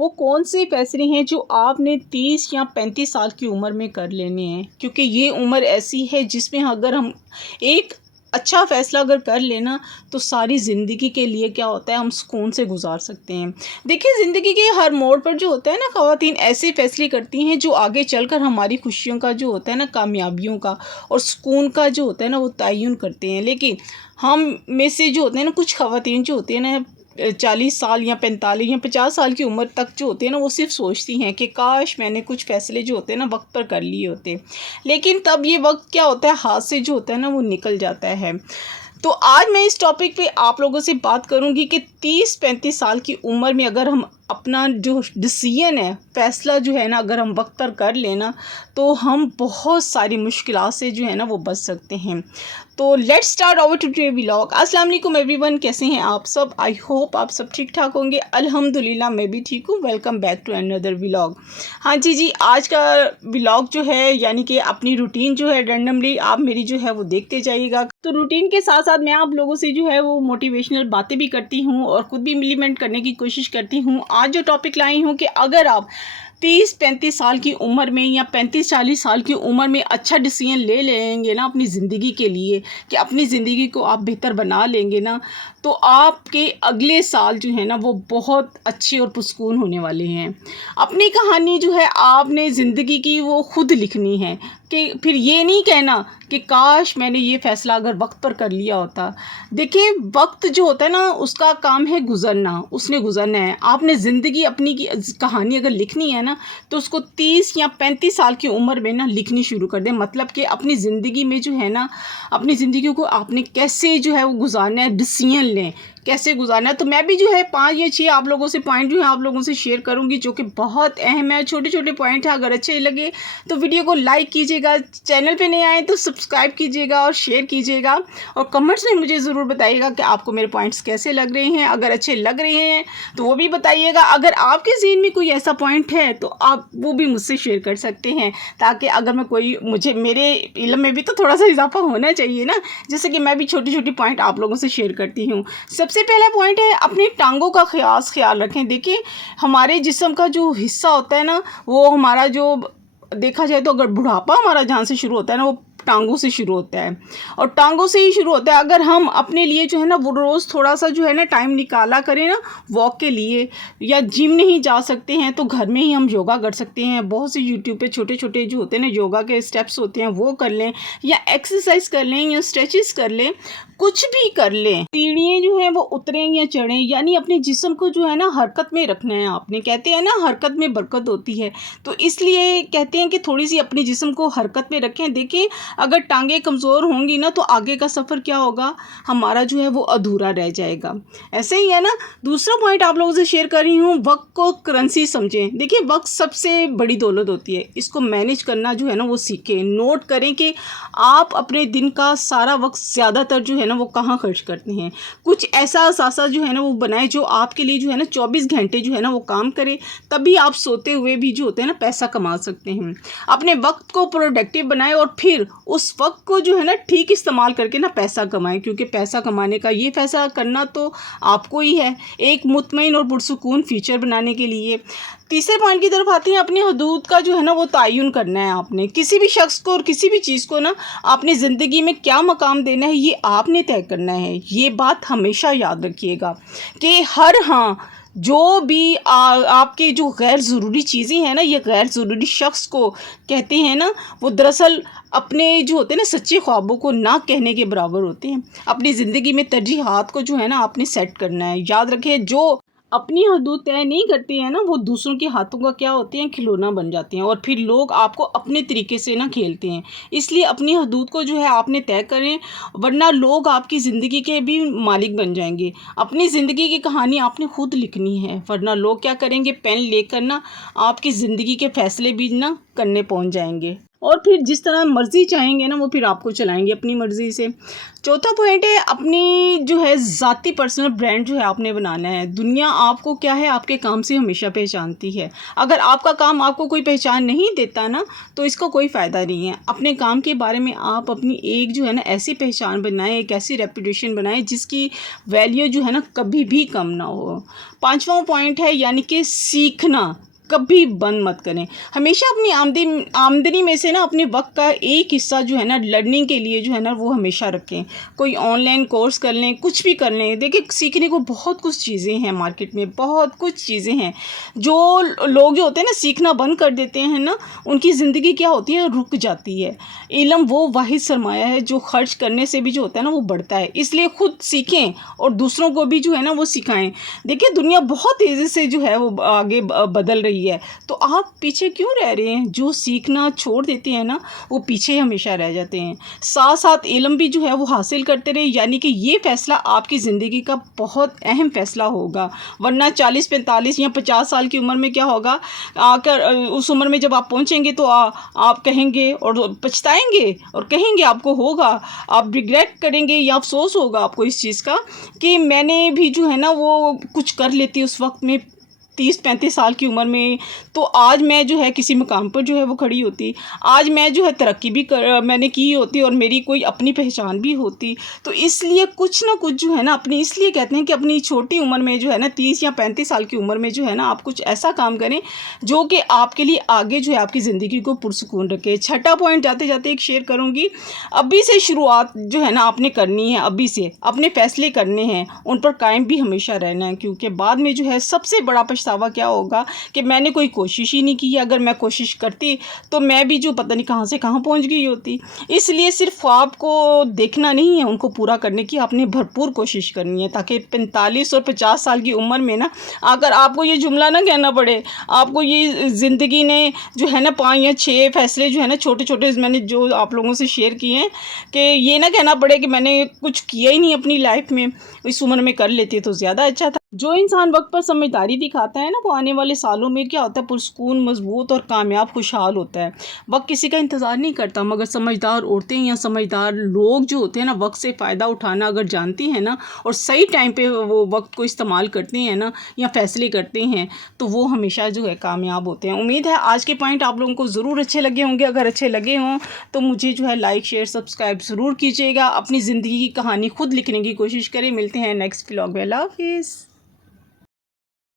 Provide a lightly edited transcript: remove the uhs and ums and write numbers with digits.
वो कौन से फैसले हैं जो आपने 30 या 35 साल की उम्र में कर लेने हैं, क्योंकि ये उम्र ऐसी है जिसमें अगर हम एक अच्छा फ़ैसला अगर कर लेना तो सारी ज़िंदगी के लिए क्या होता है, हम सुकून से गुजार सकते हैं। देखिए, ज़िंदगी के हर मोड़ पर जो होता है ना, ख़वातीन ऐसे फ़ैसले करती हैं जो आगे चलकर हमारी खुशियों का जो होता है ना, कामयाबियों का और सुकून का जो होता है ना, वो तयन करते हैं। लेकिन हम में से जो होते हैं ना, कुछ ख़वातीन जो होती हैं ना, 40 साल या 45 या 50 साल की उम्र तक जो होती है ना, वो सिर्फ सोचती हैं कि काश मैंने कुछ फ़ैसले जो होते हैं ना वक्त पर कर लिए होते। लेकिन तब ये वक्त क्या होता है, हाथ से जो होता है ना वो निकल जाता है। तो आज मैं इस टॉपिक पे आप लोगों से बात करूंगी कि 30-35 साल की उम्र में अगर हम अपना जो डिसीजन है, फ़ैसला जो है ना, अगर हम वक्त पर कर लेना तो हम बहुत सारी मुश्किलात से जो है ना वो बच सकते हैं। तो let's start our today vlog. अस्सलाम वालेकुम एवरीवन, कैसे हैं आप सब? आई होप आप सब ठीक ठाक होंगे। अल्हम्दुलिल्लाह मैं भी ठीक हूँ। Welcome back to another vlog. हाँ जी, आज का व्लॉग जो है, यानी कि अपनी रूटीन जो है रैंडमली आप मेरी जो है वो देखते जाइएगा। तो रूटीन के साथ साथ मैं आप लोगों से जो है वो मोटिवेशनल बातें भी करती हूँ और ख़ुद भी इम्प्लीमेंट करने की कोशिश करती हूँ। आज जो टॉपिक लाई हूँ कि अगर आप 30-35 साल की उम्र में या 35-40 साल की उम्र में अच्छा डिसीजन ले लेंगे ना अपनी ज़िंदगी के लिए, कि अपनी ज़िंदगी को आप बेहतर बना लेंगे ना, तो आपके अगले साल जो है ना वो बहुत अच्छे और पुरसुकून होने वाले हैं। अपनी कहानी जो है आपने ज़िंदगी की वो ख़ुद लिखनी है, कि फिर ये नहीं कहना कि काश मैंने ये फ़ैसला अगर वक्त पर कर लिया होता। देखिए, वक्त जो होता है ना उसका काम है गुज़रना, उसने गुज़रना है। आपने ज़िंदगी अपनी की कहानी अगर लिखनी है ना तो उसको 30 या 35 साल की उम्र में ना लिखनी शुरू कर दें। मतलब कि अपनी ज़िंदगी में जो है ना, अपनी ज़िंदगी को आपने कैसे जो है वो गुजारना है, डिसीजन लें कैसे गुजारना है। तो मैं भी जो है 5 या 6 आप लोगों से पॉइंट जो है आप लोगों से शेयर करूंगी, जो कि बहुत अहम है। छोटे छोटे पॉइंट है, अगर अच्छे लगे तो वीडियो को लाइक कीजिएगा, चैनल पे नए आए तो सब्सक्राइब कीजिएगा और शेयर कीजिएगा, और कमेंट्स में मुझे ज़रूर बताइएगा कि आपको मेरे पॉइंट्स कैसे लग रहे हैं। अगर अच्छे लग रहे हैं तो वो भी बताइएगा। अगर आपके ज़हन में कोई ऐसा पॉइंट है तो आप वो भी मुझसे शेयर कर सकते हैं, ताकि अगर मैं कोई, मुझे मेरे इल्म में भी तो थोड़ा सा इजाफा होना चाहिए ना, जैसे कि मैं भी छोटी छोटी पॉइंट आप लोगों से शेयर करती हूँ। सबसे पहला पॉइंट है, अपनी टांगों का ख्याल रखें। देखिए, हमारे जिस्म का जो हिस्सा होता है ना, वो हमारा जो देखा जाए तो अगर बुढ़ापा हमारा जहाँ से शुरू होता है ना, वो टांगों से शुरू होता है, और टांगों से ही शुरू होता है। अगर हम अपने लिए जो है ना वो रोज़ थोड़ा सा जो है ना टाइम निकाला करें ना वॉक के लिए, या जिम नहीं जा सकते हैं तो घर में ही हम योगा कर सकते हैं। बहुत से यूट्यूब पे छोटे छोटे जो होते हैं ना योगा के स्टेप्स होते हैं, वो कर लें, या एक्सरसाइज कर लें, या स्ट्रेचेस कर लें, कुछ भी कर लें। सीढ़ियाँ जो हैं वो उतरें या चढ़ें, यानी अपने जिस्म को जो है ना हरकत में रखना है आपने। कहते हैं ना हरकत में बरकत होती है, तो इसलिए कहते हैं कि थोड़ी सी अपने जिस्म को हरकत में रखें। देखिए, अगर टांगें कमज़ोर होंगी ना तो आगे का सफ़र क्या होगा, हमारा जो है वो अधूरा रह जाएगा। ऐसे ही है ना। दूसरा पॉइंट आप लोगों से शेयर कर रही हूँ, वक्त को करेंसी समझें। देखिए, वक्त सबसे बड़ी दौलत होती है, इसको मैनेज करना जो है ना वो सीखें। नोट करें कि आप अपने दिन का सारा वक्त ज़्यादातर जो है ना वो कहाँ खर्च करते हैं। कुछ ऐसा असासा जो है ना वो बनाए जो आपके लिए जो है ना 24 घंटे जो है ना वो काम करे, तभी आप सोते हुए भी जो होते हैं ना पैसा कमा सकते हैं। अपने वक्त को प्रोडक्टिव बनाएं और फिर उस वक्त को जो है ना ठीक इस्तेमाल करके ना पैसा कमाएं, क्योंकि पैसा कमाने का ये फैसला करना तो आपको ही है, एक मुतमईन और पुरसुकून फ्यूचर बनाने के लिए। तीसरे पॉइंट की तरफ आते हैं, अपनी हदूद का जो है ना वो तयन करना है आपने। किसी भी शख्स को और किसी भी चीज़ को ना आपने ज़िंदगी में क्या मकाम देना है ये आपने तय करना है। ये बात हमेशा याद रखिएगा कि जो भी आपकी जो गैर ज़रूरी चीज़ें हैं ना, ये गैर ज़रूरी शख्स को कहते हैं ना, वो दरअसल अपने जो होते हैं ना सच्चे ख्वाबों को ना कहने के बराबर होते हैं। अपनी ज़िंदगी में तरजीहात को जो है ना आपने सेट करना है। याद रखें, जो अपनी हदूद तय नहीं करते हैं ना वो दूसरों के हाथों का क्या होते हैं, खिलौना बन जाते हैं, और फिर लोग आपको अपने तरीके से ना खेलते हैं। इसलिए अपनी हदूद को जो है आपने तय करें, वरना लोग आपकी ज़िंदगी के भी मालिक बन जाएंगे। अपनी ज़िंदगी की कहानी आपने खुद लिखनी है, वरना लोग क्या करेंगे, पेन लेकर ना आपकी ज़िंदगी के फ़ैसले भी ना करने पहुंच जाएंगे। और फिर जिस तरह मर्ज़ी चाहेंगे ना वो फिर आपको चलाएंगे अपनी मर्ज़ी से। चौथा पॉइंट है, अपनी जो है ज़ाती पर्सनल ब्रांड जो है आपने बनाना है। दुनिया आपको क्या है, आपके काम से हमेशा पहचानती है। अगर आपका काम आपको कोई पहचान नहीं देता ना तो इसका कोई फ़ायदा नहीं है। अपने काम के बारे में आप अपनी एक जो है ना ऐसी पहचान बनाएं, एक ऐसी रेपुटेशन बनाएं जिसकी वैल्यू जो है ना कभी भी कम ना हो। पांचवा पॉइंट है यानी कि सीखना कभी बंद मत करें। हमेशा अपनी आमदनी में से ना अपने वक्त का एक हिस्सा जो है ना लर्निंग के लिए जो है ना वो हमेशा रखें। कोई ऑनलाइन कोर्स कर लें, कुछ भी कर लें। देखिए सीखने को बहुत कुछ चीज़ें हैं, मार्केट में बहुत कुछ चीज़ें हैं। जो लोग जो होते हैं ना सीखना बंद कर देते हैं ना, उनकी ज़िंदगी क्या होती है, रुक जाती है। इल्म वो वाहिद सरमाया है जो खर्च करने से भी जो होता है ना वो बढ़ता है। इसलिए खुद सीखें और दूसरों को भी जो है ना वो सिखाएं। देखिए दुनिया बहुत तेज़ी से जो है वो आगे बदल रही है, तो आप पीछे क्यों रह रहे हैं? जो सीखना छोड़ देते हैं ना वो पीछे हमेशा रह जाते हैं। साथ साथ इल्म भी जो है वो हासिल करते रहे, यानी कि ये फ़ैसला आपकी ज़िंदगी का बहुत अहम फ़ैसला होगा। वरना 40, 45 या 50 साल की उम्र में क्या होगा, आकर उस उम्र में जब आप पहुँचेंगे तो आप कहेंगे और पछताएंगे और कहेंगे आपको होगा, आप रिग्रेट करेंगे या अफसोस होगा आपको इस चीज़ का कि मैंने भी जो है ना वो कुछ कर लेती उस वक्त में 30-35 साल की उम्र में, तो आज मैं जो है किसी मुकाम पर जो है वो खड़ी होती। आज मैं जो है तरक्की भी मैंने की होती और मेरी कोई अपनी पहचान भी होती। तो इसलिए कुछ ना कुछ जो है ना अपनी, इसलिए कहते हैं कि अपनी छोटी उम्र में जो है ना 30 या 35 साल की उम्र में जो है ना आप कुछ ऐसा काम करें जो कि आपके लिए आगे जो है आपकी ज़िंदगी को पुरसुकून रखे। छठा पॉइंट जाते जाते एक शेयर करूँगी, अभी से शुरुआत जो है ना आपने करनी है, अभी से अपने फ़ैसले करने हैं, उन पर कायम भी हमेशा रहना है। क्योंकि बाद में जो है सबसे बड़ा पछतावा क्या होगा कि मैंने कोई कोशिश ही नहीं की। अगर मैं कोशिश करती तो मैं भी जो पता नहीं कहाँ से कहाँ पहुँच गई होती। इसलिए सिर्फ ख्वाब को देखना नहीं है, उनको पूरा करने की आपने भरपूर कोशिश करनी है, ताकि 45 और 50 साल की उम्र में ना अगर आपको ये जुमला ना कहना पड़े, आपको ये ज़िंदगी ने जो है ना 5 या 6 फैसले जो है ना छोटे छोटे मैंने जो आप लोगों से शेयर किए हैं, कि ये ना कहना पड़े कि मैंने कुछ किया ही नहीं अपनी लाइफ में, इस उम्र में कर लेती तो ज़्यादा अच्छा था। जो इंसान वक्त पर समझदारी दिखाता है ना वो आने वाले सालों में क्या होता है, पुरसुकून, मजबूत और कामयाब, खुशहाल होता है। वक्त किसी का इंतज़ार नहीं करता, मगर समझदार औरतें या समझदार लोग जो होते हैं ना वक्त से फ़ायदा उठाना अगर जानती हैं ना और सही टाइम पे वो वक्त को इस्तेमाल करते हैं ना या फ़ैसले करते हैं तो वो हमेशा जो है कामयाब होते हैं। उम्मीद है आज के पॉइंट आप लोगों को ज़रूर अच्छे लगे होंगे। अगर अच्छे लगे हों तो मुझे जो है लाइक, शेयर, सब्सक्राइब ज़रूर कीजिएगा। अपनी ज़िंदगी की कहानी खुद लिखने की कोशिश करें। मिलते हैं नेक्स्ट व्लॉग में। अल्लाह हाफिज़।